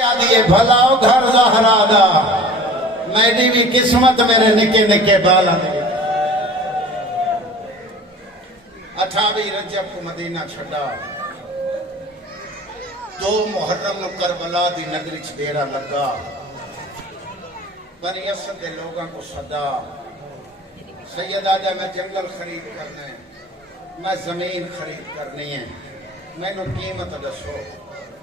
کیا دیے بھلاؤ گھر زہرا دا میری بھی قسمت میرے نکے نکے بالا دے 28 رجب کو مدینہ چھڑا 2 محرم نو کربلا دی نگری چ ڈیرا لگا بنی اسد دے لوگاں کو صدا سید آجا میں جنگل خرید کرنا ہے میں زمین خرید کرنی ہے میں نو قیمت دسو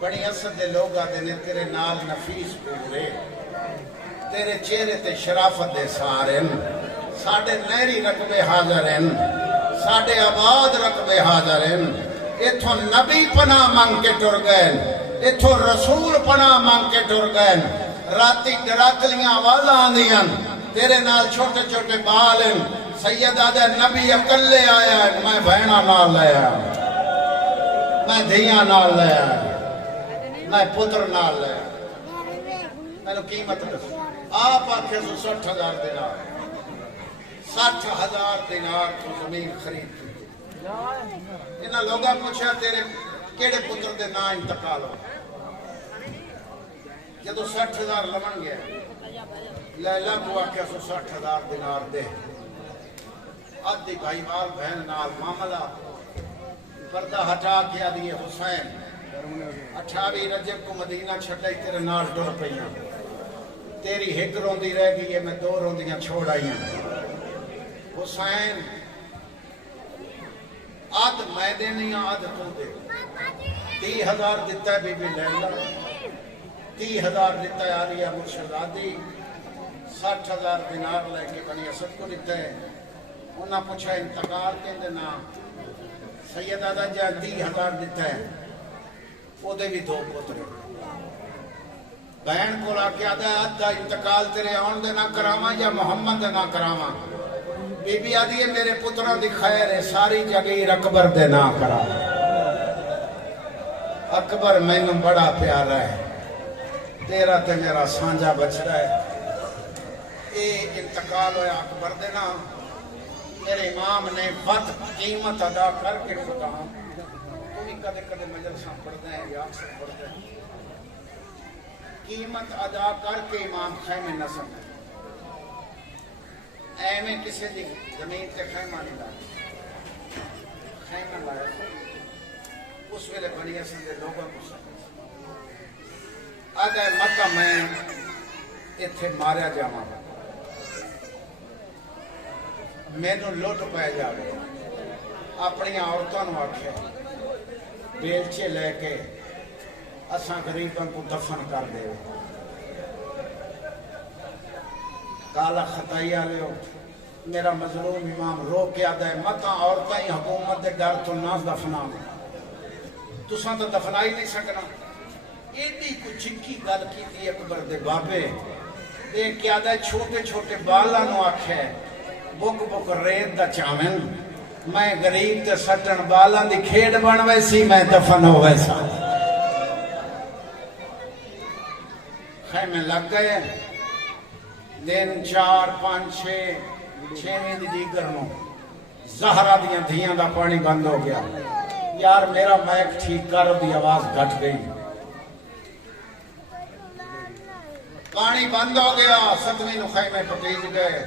بنی اسد دے لوگ آدھے نے تیرے نال نفیس پورے تیرے چہرے تے شرافت دے سارن ساڑھے نہری رقبے حاضر ہیں ساڑھے آباد رقبے حاضر ہیں اتھو نبی پناہ مانگ کے ٹر گئے اتھو رسول پناہ مانگ کے ٹر گئے راتی ڈراکلیاں آواز آندیاں تیرے نال چھوٹے چھوٹے بال ہیں سید آدھے نبی اکلے آیا ہے میں بہنہ نال لیا میں دھیاں نال لیا میں پتر نال لیا میں نے قیمت دسو آپ آکھے سو 60,000 دینار 60,000 دینار تو زمین خرید کی انہاں لوگاں پوچھا تیرے کیڑے پتر دے نا انتقال ہو جدو 60,000 لمن گیا لیلہ کو آکھے سو 60,000 دینار دے آدھی بھائی مال بہن نال معاملہ پردہ ہٹا کے آدھی حسین 28 رجب کو مدینہ چھٹائی تیرے نال ڈر پئیاں تیری ایک روندی رہ گئی ہے میں 2 روندیاں چھوڑ آئی ہیں حسین آدھ میں دینی آدھ تو دے 30,000 دیتا ہے بی بی لیلہ 30,000 دیتا ہے آریہ مرشدادی 60,000 دینار لے کے بنی اسد کو دیتا ہے انہاں پوچھا انتقال کے دینا سید آدھا جا 30,000 دیتا ہے وہ دے بھی 2 پترے بہن کو لا کے آدھا آدھا انتقال تیرے آن دے نہ کراما یا محمد دے نہ کراما بی بی آدھی ہے میرے پتروں دی خیر ہے ساری جگہ اکبر دے نہ کراما اکبر میں نے بڑا پیارا ہے تیرا تے میرا سانجا بچ رہا ہے اے انتقال ہویا اکبر دے نہ میرے امام نے ود قیمت ادا کر کے خدا کوئی کدے کدے مجلساں پڑھتے ہیں یا اکثر پڑھتے ہیں قیمت ادا کر کے امام خیمے نصب ایمیں کسی دی زمین تے خیمہ نہیں لایا خیمہ لایا اس ویلے بنی اسد دے لوگوں کو سکتا آگئے مکہ میں اتھے ماریا جاما میں نو لوٹ پہ جاوے اپنی عورتوں نو آکھے بیلچے لے کے اساں غریباں کو دفن کر دے کالا خطائیہ لے ہو میرا مظلوم امام رو کے آدھا ہے مکہ عورتیں ہی حکومت دے ڈر تو ناز دفنا میں تساں تو دفنا ہی نہیں سکنا ایڈی کو چنکی گل کی تھی اکبر دے بابے دیکھ کے آدھا ہے چھوٹے چھوٹے بالا نو آکھے بک بک ریت دا چاوین میں غریب تے سٹن بالا دی کھیڑ بن ویسی میں دفن ہو ویسا خیمے لگ گئے دن 4 5 6 دی دیگر نو زہرہ دیاں دھیاں دا پانی بند ہو گیا یار میرا مائک ٹھیک کر دی آواز گھٹ گئی پانی بند ہو گیا 7ویں نو خیمے پٹیج گئے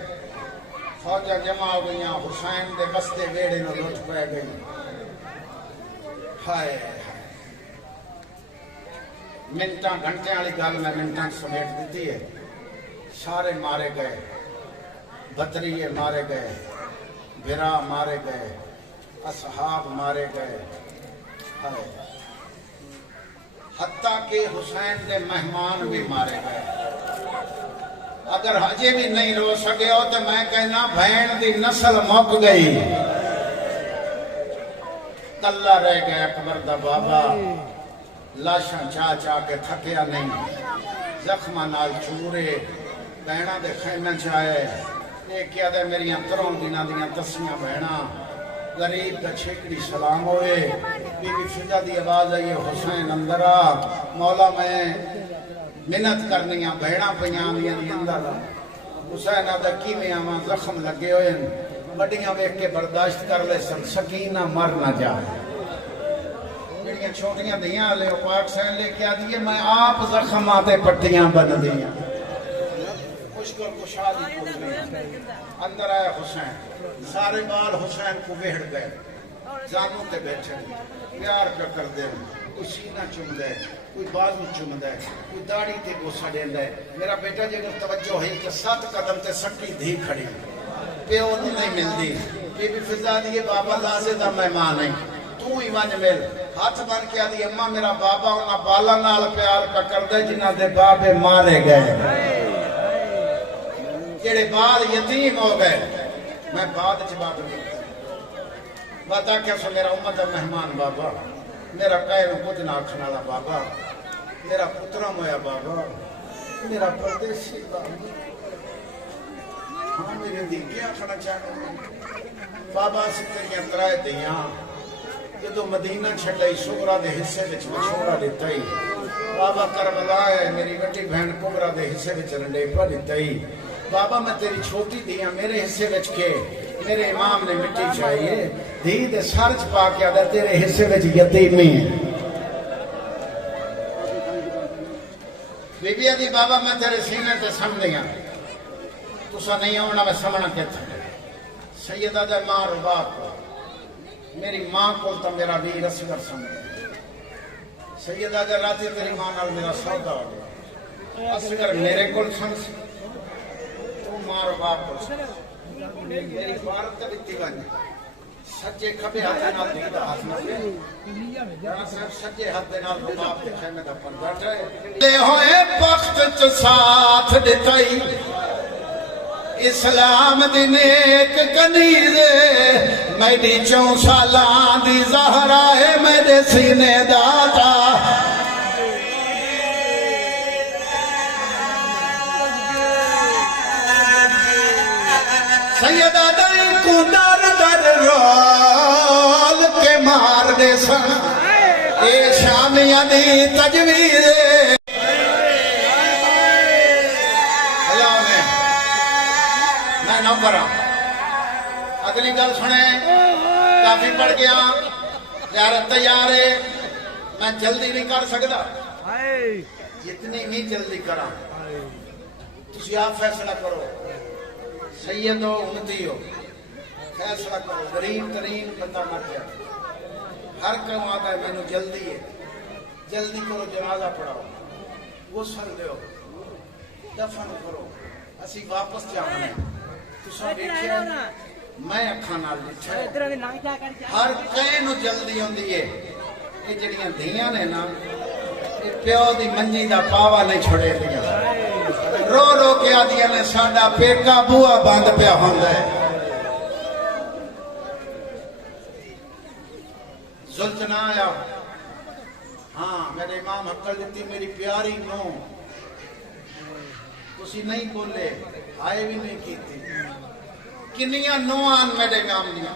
فوجہ جمع ہو گئیاں حسین دے بستے ویڑے نو لوٹ پہ گئی ہائے منٹاں گھنٹے والی گل میں منٹاں سمیٹ دیتی ہے سارے مارے گئے بطریے مارے گئے برا مارے گئے اصحاب مارے گئے حتیٰ کہ حسین دے مہمان بھی مارے گئے اگر ہجے بھی نہیں رو سکے ہو تو میں کہنا بہن دی نسل مک گئی کلہ رہ گئے اکبر دا بابا لاشاں چاہ چاہ کے تھکیا نہیں زخمہ نال چورے بہنہ دے خیمہ چاہے ایک کیا دے میری انتروں دینا دیاں تسیاں بہنہ غریب دا چھکڑی سلام ہوئے بی بی فضا دی آواز آئیے حسین اندرہ مولا میں منت کرنیاں بہنہ پیاں دیاں دی اندر حسین آدھا کی میں آماں زخم لگے ہوئے بڑیاں ویک کے برداشت کر لے سکینہ مر نہ جائے میریاں چھوٹیاں دیاں لے پاک سین لے کے آدھی ہے میں آپ زخماتے پٹیاں بن دیاں مشکل کشادی کھل گئی اندر آیا حسین سارے بال حسین کو بہڑ گئے زانوں تے بیٹھے پیار کر دے کوئی سینہ چم دے کوئی بازو چم دے کوئی داڑھی تے گوسا دین دے میرا بیٹا جی اگر توجہ ہے کہ 7 قدم تے سکی دھی کھڑی پیو نہیں ملدی بی بی فضا دیئے بابا لازے دا مہمان ہے تو ہی ون مل ہاتھ بن کے آدھی اماں میرا بابا انہاں بالا نال پیار کا کر دے جنہاں دے بابے مارے گئے جڑے بال یتیم ہو گئے میں بعد جواب نہیں بتا کیا سو میرا امت دا مہمان بابا میرا قائر کچھ نہ آکھنا لا بابا میرا پترم ہویا بابا میرا پردیسی بابا ہاں میرے دی کیا کھڑا چاہتا بابا ستریاں ترائے دیاں جدو مدینہ چھڑائی سغرا دے حصے وچ مچھوڑا لیتا ہی بابا کربلا ہے میری گٹی بہن کبرا دے حصے وچ رنڈیپا لیتا ہی بابا میں تیری چھوٹی دیاں میرے حصے وچ کے میرے امام نے مٹی چاہیے دھی دے سرچ پا کے آدھا تیرے حصے وچ یتیمی ہے بی بی آدھی بابا میں تیرے سینے تے سمجھیاں تسا نہیں ہونا میں سمجھنا کہتا سیدہ دے ماں رباب کو میری ماں کو تا میرا ویر اصغر سمجھ سیدہ دے راتی تیری ماں نال میرا سودا ہو گیا اصغر میرے کل سمجھ تو ماں رباب کو سمجھ میری بارت تب اتیوان سجے کھبے ہاتھ نال دیدہ ہاتھ نال جانا صاحب سجے ہاتھ نال رباب دے خیمے دا پر بیٹھے لے ہوئے بخت چ ساتھ دیتائی اسلام دی نیک کنیزے میری 4 سالان دی زہرا ہے میرے سینے داتا سیدہ دائی کو در در رول کے مار دے سن اے شامیہ دی تجویزے اگلی گل سنے کافی پڑھ گیا زیارت تیار ہے میں جلدی نہیں کر سکتا جتنی بھی جلدی کرا تسی آپ فیصلہ کرو سید ہو امتی ہو فیصلہ کرو غریب ترین بندہ نہ کیا ہر کم آتا ہے میں نے جلدی ہے جلدی کرو جنازہ پڑھاؤ غسل دیو دفن کرو اسی واپس جانا ہے میں اکھانا لٹھا ہر کہیں نو جلدی ہوندی ہے یہ جڑیاں دھیاں نے نا یہ پیو دی منجی دا پاوا نہیں چھوڑے دیا رو رو کے آدیا نے ساڈا پیکا بوا بند پیا ہوندا ہے زلجنا آیا ہاں میرے امام حقل دیتی میری پیاری نو تسی نہیں بولے آئے بھی نہیں کی تھی کنیاں نو آن میرے امام دیا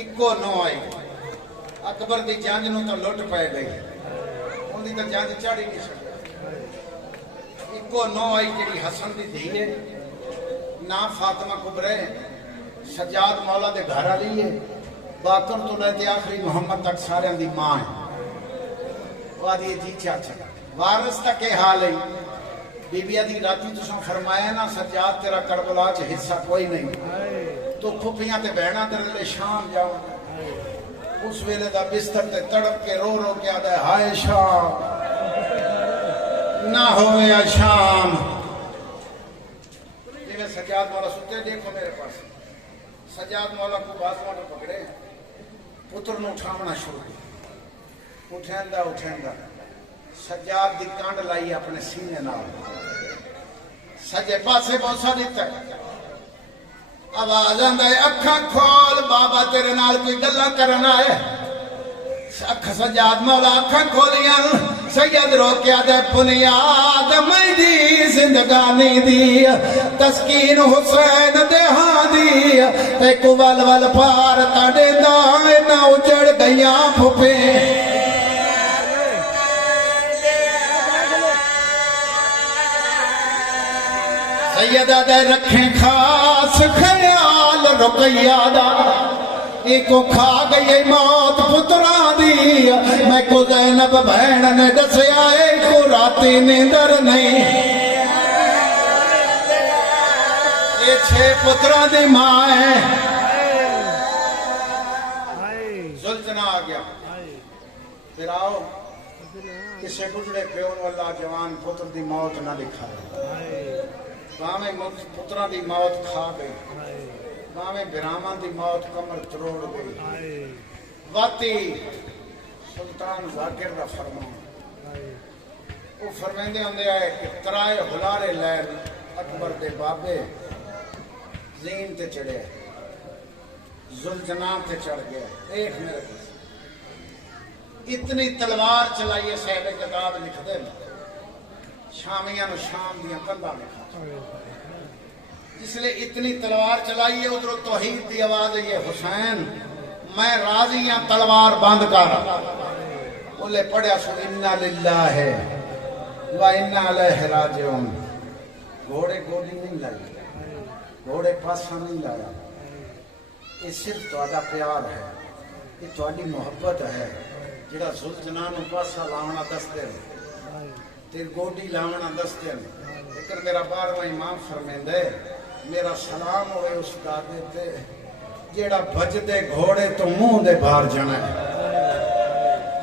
اکو نو آئی اکبر دی جانج نو تو لٹ پائے گئی ان دی تو جانج چاڑی نہیں سکتا اکو نو آئی جڑی حسن دی دھی ہے نا فاطمہ کبرے سجاد مولا دے گھر آلی ہے باکر تو لیتے آخری محمد تک سارے دی ماں ہے وہ آدھی جی چاچا وارث تک کے حال ہے بی بی آدھی راتی تو سن فرمایا نا سجاد تیرا کربلا چ حصہ کوئی نہیں تو پھپیاں تے بہنا تیرے لے شام جاؤ اس ویلے دا بستر تے تڑپ کے رو رو کے آدھا ہے ہائے شام نہ ہوئے شام جی سجاد مولا ستے دیکھو میرے پاس سجاد مولا کو بازوان نے پکڑے پتر نے اٹھاونا شروع اٹھیندا سجاد دی کانڈ لائی اپنے سینے نال سجے پاسے بوسا دیتا ہے آواز آندا ہے اکھاں کھول بابا تیرے نال کوئی گلاں کرنا ہے اکھ سجاد مولا اکھاں کھولیاں سید رو کے آدھے بنیاد میری زندگانی دی تسکین حسین دے ہاں دی تے کو ول ول پار تاڑے دائیں نہ اجڑ گیاں پھپے سیدہ دے رکھیں خاص خیال رقیہ دا ایک کو کھا گئی موت پتران دی دی میں کو زینب بہن نے دسیا ہے کو راتی نیندر نہیں یہ 6 پتروں دی ماں ہے زلجنا آ گیا پھر آؤ کسے گزرے پیون والا جوان پتر دی موت نہ لکھا باویں پترہ دی موت کھا گئی باویں برامان دی موت کمر تروڑ گئی واتی سلطان ذاکر دا فرمان وہ فرمیندے ہوندے آئے کہ ترائے ہلارے لیر اکبر دے بابے زین تے چڑھے زلجنان تے چڑھ گیا ایک میرے پاس اتنی تلوار چلائیے صاحب کتاب لکھ دے شامیاں نو شام دیاں کندھاں میں جس لئے اتنی تلوار چلائیے ادھر توحید دی آواز ہے یہ حسین میں راضی ہاں تلوار بند کر بولے پڑھیا سو انا للہ و انا علیہ راجعون گھوڑے گولی نہیں لائی گھوڑے پاسا نہیں لایا یہ صرف تہاڈا پیار ہے یہ تہاڈی محبت ہے جڑا زلجنان پاسا لاونا دستے تیر گوڈی لاونا دستے لیکن میرا 12واں امام فرمیندے میرا سلام ہوئے اس دادے تے جیڑا بجدے گھوڑے تو منہ دے باہر جانا ہے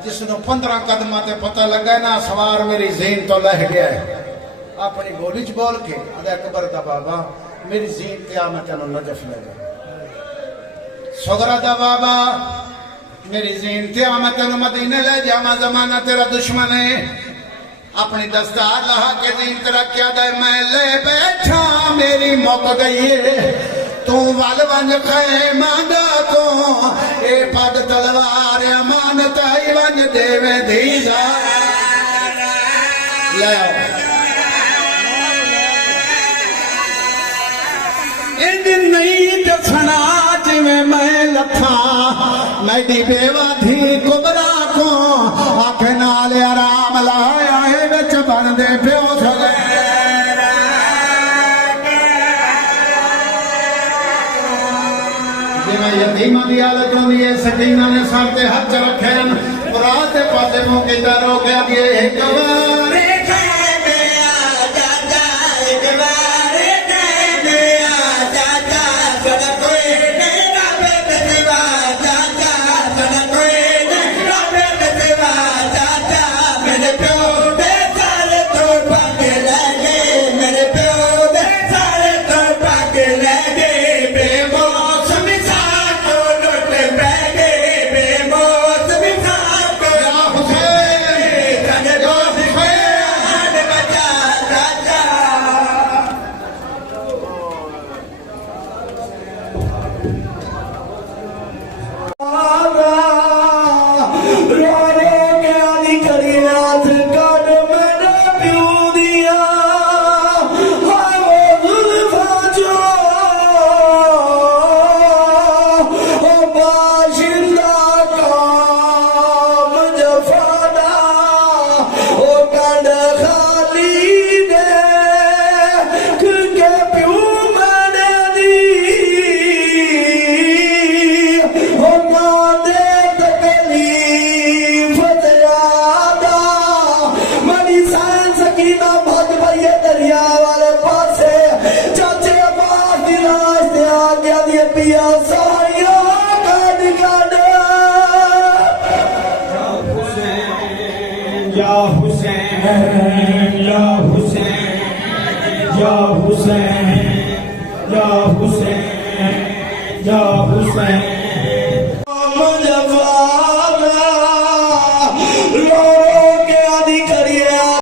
جس نے 15 قدمہ تے پتہ لگا ہے نا سوار میری زین تو لہ گیا ہے اپنی گولی چ بول کے ادھے اکبر دا بابا میری زین قیامت انہوں نجف لے گا سغرہ دا بابا میری زین قیامت انہوں مدینہ لے جاما زمانہ تیرا دشمن ہے اپنی دستار لہا کے زین تیرا کیا دے میں لے بیٹھا میری موقع گئی ہے تو والوانج خیمانگا کو اے پاک تلوار امانت آئی وانج دیوے دیزا لے آؤ ان نہیں دسنا جویں میں لکھا میڈی بیوہ تھی کبرا کو آنکھ نالے آرام لایا ہے بچ بندے پیو سگے جویں یتیمہ دی حالت ہوندی ہے سکینہ نے سر تے ہاتھ رکھے رات پاسے منہ کی طرح ہو گیا کہ ایک بار یا حسین